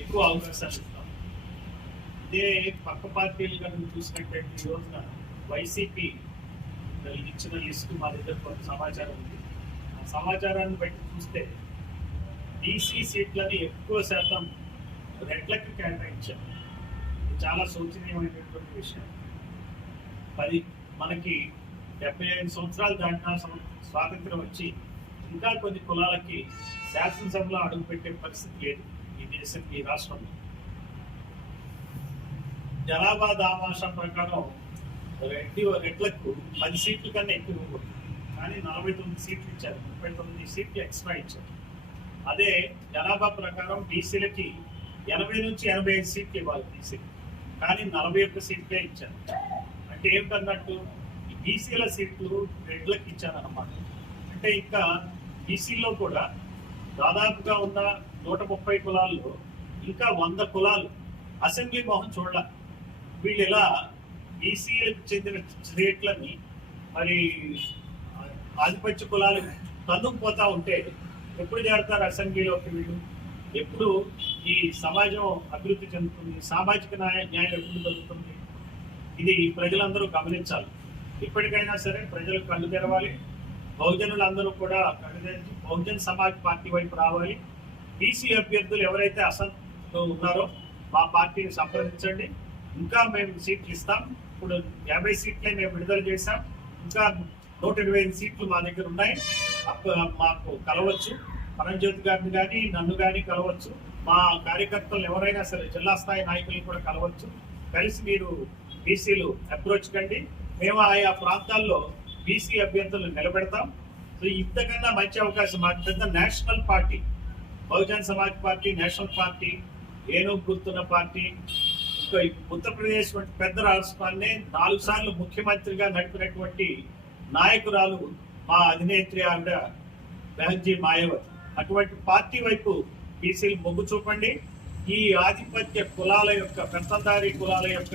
ఎక్కువ అవకాశాలు ఇస్తాం. ఇదే పక్క పార్టీలు కనుక చూసినట్టయితే ఈ రోజున వైసీపీ ఇచ్చిన లిస్టు మా దగ్గర కొంత సమాచారం ఉంది. ఆ సమాచారాన్ని బట్టి చూస్తే బీసీ సీట్లని ఎక్కువ శాతం రెడ్లకి కేటాయించారు. ఇది చాలా శోచనీయమైనటువంటి విషయం. మనకి 75 సంవత్సరాలు దాటిన స్వాతంత్రం వచ్చి ఇంకా కొన్ని కులాలకి శాసనసభలో అడుగుపెట్టే పరిస్థితి లేదు ఈ రాష్ట్రంలో. జనాభా దామాషా ప్రకారం రెడ్లకు 10 సీట్ల కన్నా ఎక్కువ ఇవ్వకూడదు, కానీ 49 సీట్లు ఇచ్చారు. 39 సీట్లు ఎక్స్ట్రా ఇచ్చారు. అదే జనాభా ప్రకారం బీసీలకి 80 నుంచి 85 సీట్లు ఇవ్వాలి బీసీలు, కానీ 41 సీట్లే ఇచ్చారు. అంటే ఏమిటన్నట్టు ఈ బీసీల సీట్లు రెడ్లకు ఇచ్చారన్నమాట. అంటే ఇంకా బీసీలో కూడా దాదాపుగా ఉన్న 130 కులాల్లో ఇంకా 100 కులాలు అసెంబ్లీ మొహం చూడాల. వీళ్ళు ఇలా బీసీలకు చెందిన స్టేట్లని మరి ఆధిపత్య కులాలు తన్నుకుపోతా ఉంటే ఎప్పుడు చేరతారు అసెంబ్లీలోకి వీళ్ళు? ఎప్పుడు ఈ సమాజం అభివృద్ధి చెందుతుంది? సామాజిక న్యాయం ఎప్పుడు జరుగుతుంది? ఇది ప్రజలందరూ గమనించాలి. ఇప్పటికైనా సరే ప్రజలు కళ్ళు తెరవాలి. బహుజనులందరూ కూడా కళ్ళు తెరిచి బహుజన్ సమాజ్ పార్టీ వైపు రావాలి. బీసీ అభ్యర్థులు ఎవరైతే అసంతృప్తితో ఉన్నారో మా పార్టీని సంప్రదించండి. ఇంకా మేము సీట్లు ఇస్తాం. ఇప్పుడు 50 సీట్లే మేము విడుదల చేశాం. ఇంకా 125 సీట్లు మా దగ్గర ఉన్నాయి. మాకు కలవచ్చు. పరంజ్యోతి గారిని కానీ నన్ను కానీ కలవచ్చు. మా కార్యకర్తలు ఎవరైనా సరే జిల్లా స్థాయి నాయకులు కూడా కలవచ్చు. కలిసి మీరు బీసీలు అప్రోచ్ కండి. మేము ఆయా ప్రాంతాల్లో బీసీ అభ్యర్థులు నిలబెడతాం. సో ఇంతకన్నా మంచి అవకాశం మాకు పెద్ద national party, Bahujan Samaj party, national party, ఏనుగు గుర్తున్న పార్టీ, ఇంకా ఉత్తరప్రదేశ్ వంటి పెద్ద రాష్ట్రాన్ని 4 సార్లు ముఖ్యమంత్రిగా నడిపినటువంటి నాయకురాలు మా అధినేత్రి ఆవిడ బెహన్జీ మాయావతి. అటువంటి పార్టీ వైపు బీసీలు మొగ్గు చూపండి. ఈ ఆధిపత్య కులాల యొక్క పెత్తందారీ కులాల యొక్క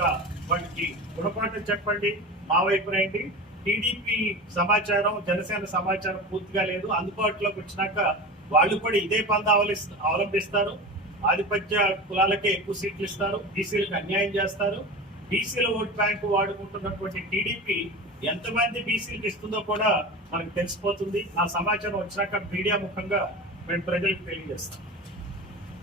వాటికి గుణపాఠం చెప్పండి. మా వైపు రండి. టీడీపీ సమాచారం, జనసేన సమాచారం పూర్తిగా లేదు. అందుబాటులోకి వచ్చినాక వాళ్ళు కూడా ఇదే పందా అవలంబిస్తారు. ఆధిపత్య కులాలకే ఎక్కువ సీట్లు ఇస్తారు, బీసీలకు అన్యాయం చేస్తారు. బీసీల ఓట్ బ్యాంకు వాడుకుంటున్నటువంటి టీడీపీ ఎంతమంది బీసీలకు ఇస్తుందో కూడా మనకు తెలిసిపోతుంది. ఆ సమాచారం వచ్చినాక మీడియా ముఖంగా మేము ప్రజలకు తెలియజేస్తాం.